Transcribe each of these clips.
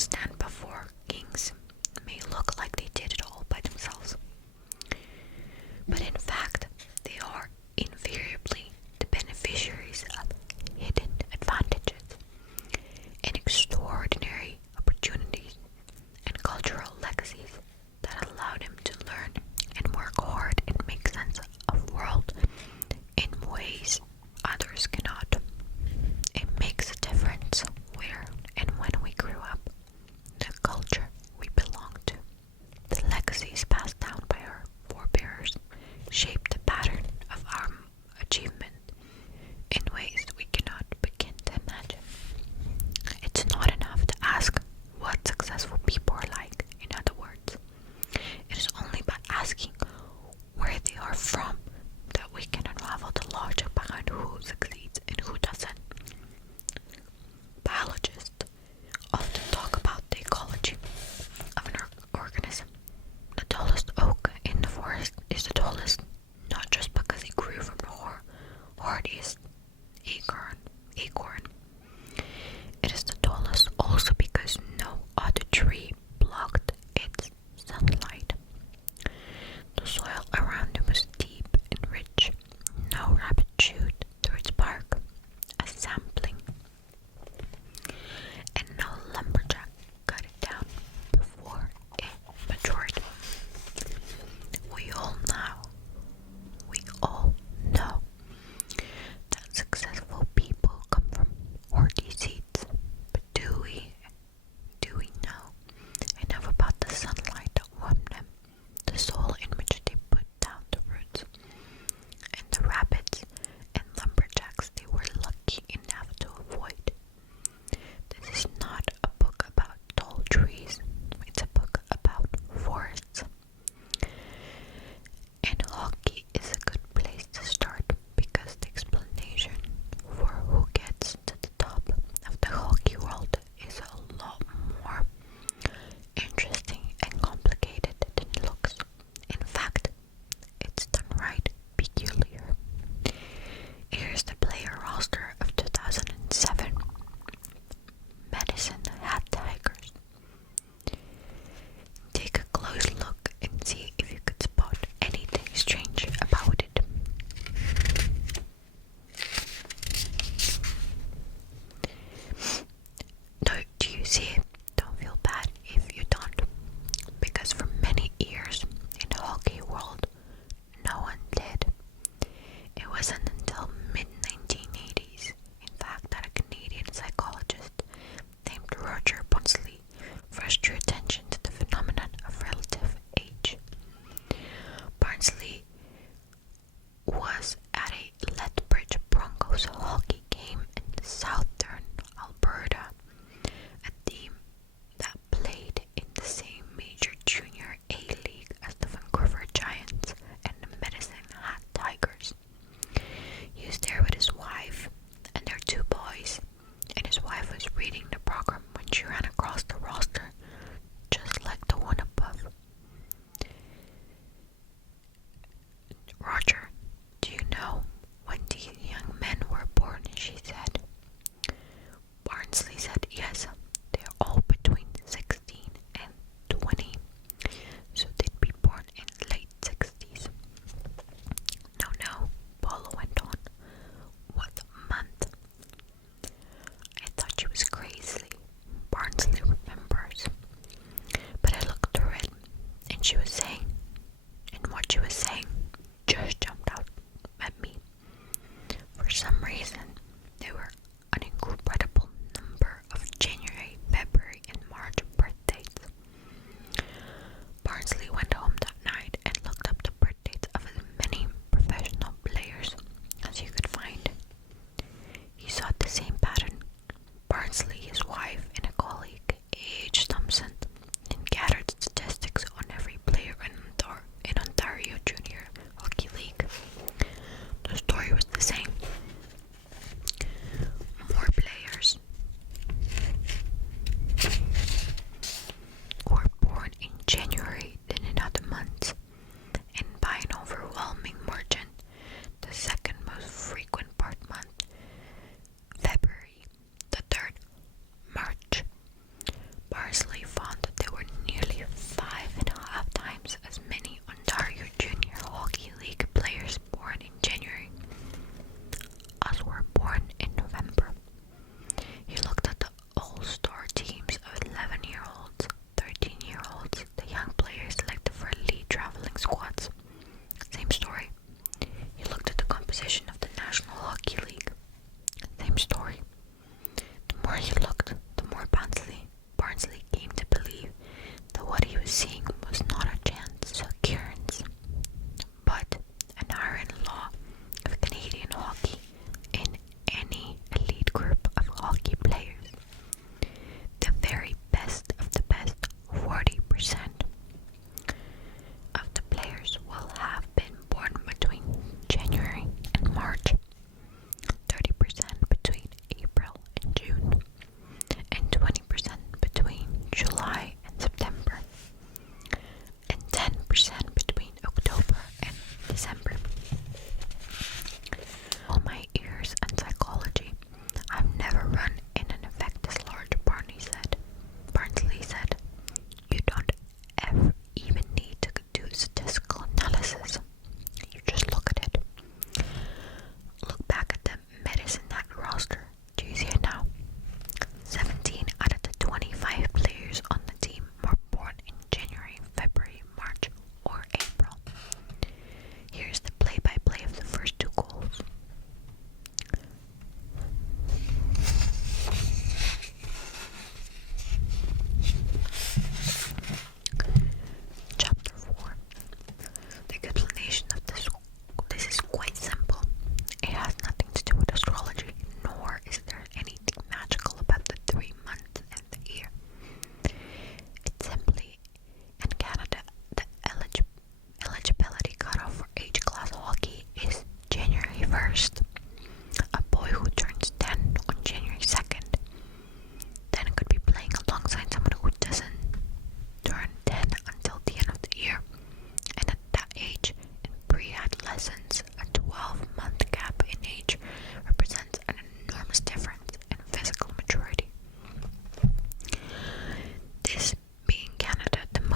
stand before kings may look like they did it all by themselves, but in fact, they are invariably the beneficiaries of hidden advantages and extraordinary opportunities and cultural legacies that allow them to learn and work hard and make sense of the world in ways others cannot. It makes a difference where and when we grew up, the culture we belong to, the legacies passed down by our forebears shape the pattern of our achievement in ways we cannot begin to imagine. It's not enough to ask what successful people are like, in other words. It is only by asking where they are from that we can unravel the logic behind who succeeds and who doesn't. Biologists often talk about the ecology of an organism. The tallest oak in the forest is the tallest, not just because it grew from the hardiest acorn. It is the tallest also because no other tree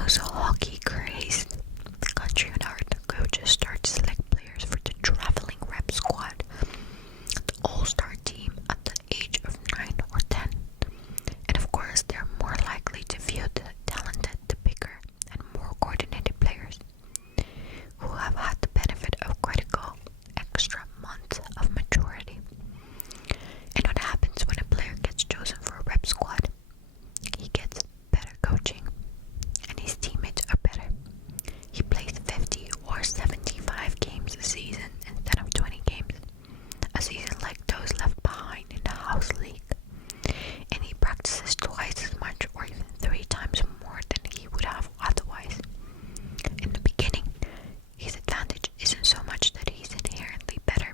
most hockey crazed country on earth, coaches start to select players for the traveling rep squad, the all-star team at the age of 9 or 10. And of course, they're more likely to view the talented, the bigger, and more coordinated players who have had the benefit of critical extra months of maturity. And what happens when a player gets chosen for a rep squad? He gets better coaching, and his teammates are better. He plays 50 or 75 games a season instead of 20 games, a season like those left behind in the house league. And he practices twice as much or even 3 times more than he would have otherwise. In the beginning, his advantage isn't so much that he's inherently better,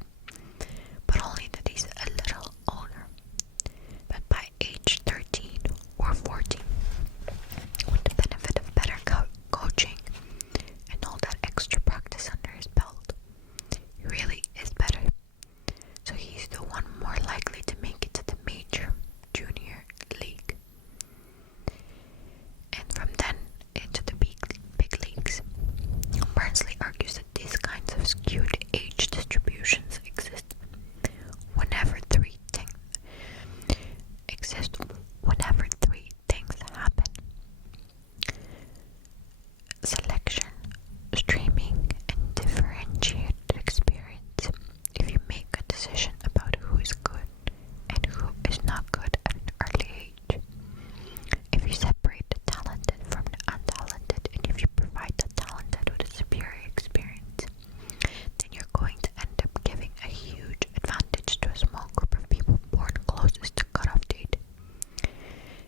but only that he's a little older. But by age 13 or 14, with the benefit of better coaching and all that extra practice under his belt, he really is better. So he's the one more likely to make it to the major junior league. And from then into the big leagues. Barnsley argues that these kinds of skewed age distributions exist whenever three things happen: selection, streaming, and differentiated experience. If you make a decision about who is good and who is not good at an early age, if you separate the talented from the untalented, and if you provide the talented with a superior experience, then you're going to end up giving a huge advantage to a small group of people born closest to cutoff date.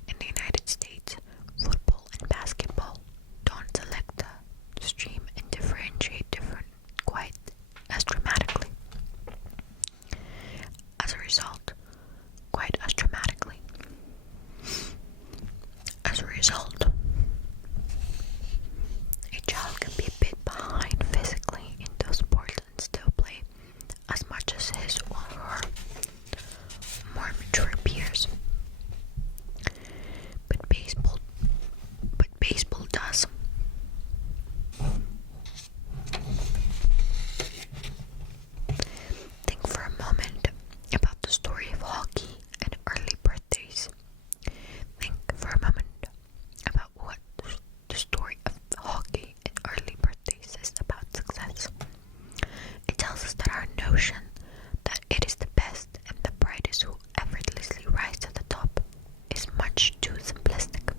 In the United States, football and basketball don't select, stream, and differentiate different quite as dramatically. As a result, a child can be a bit behind physically in those sports and still play as much as his or her more mature peers. But baseball does. Think for a moment about the story of hockey and early birthdays. Think for a moment about what the story of hockey and early birthdays is about success. It tells us that our notion that it is the best and the brightest who effortlessly rise to the top is much too simplistic.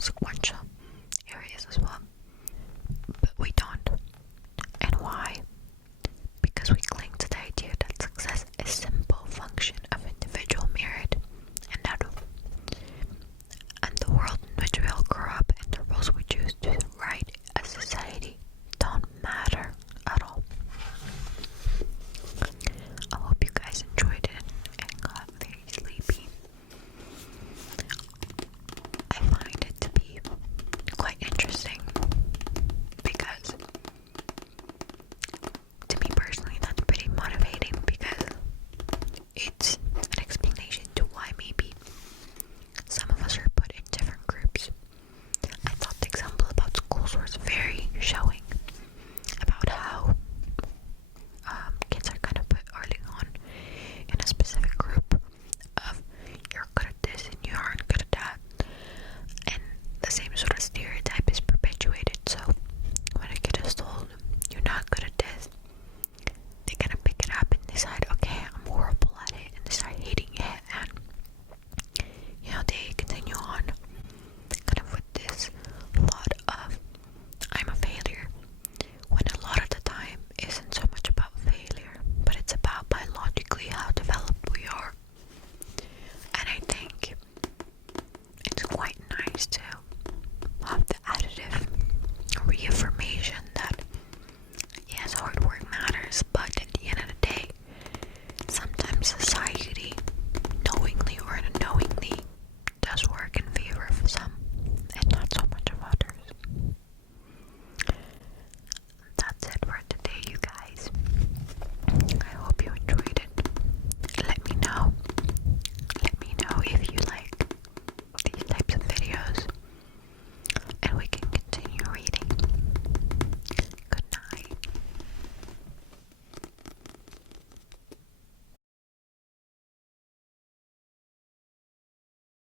consequential areas as well. But we don't. And why? Because we cling to the idea that success is a simple function of individual merit, and the world in which we all grow up and the roles we choose to write as society don't matter at all. I hope you guys enjoyed it and got very sleepy. I find it to be quite interesting because, to me personally, that's pretty motivating because it's an explanation to why maybe some of us are put in different groups. I thought the example about schools was very showing about how kids are kind of put early on in a specific group of you're good at this and you aren't good at that, and the same sort of stereotype is perpetuated. So when a kid is told you're not good at this, they kind of pick it up and decide, okay, I'm horrible at it, and they start hating it, and they continue on kind of with this thought of I'm a failure, when a lot of the time isn't so much about failure, but it's about biologically how developed we are. And I think it's quite nice to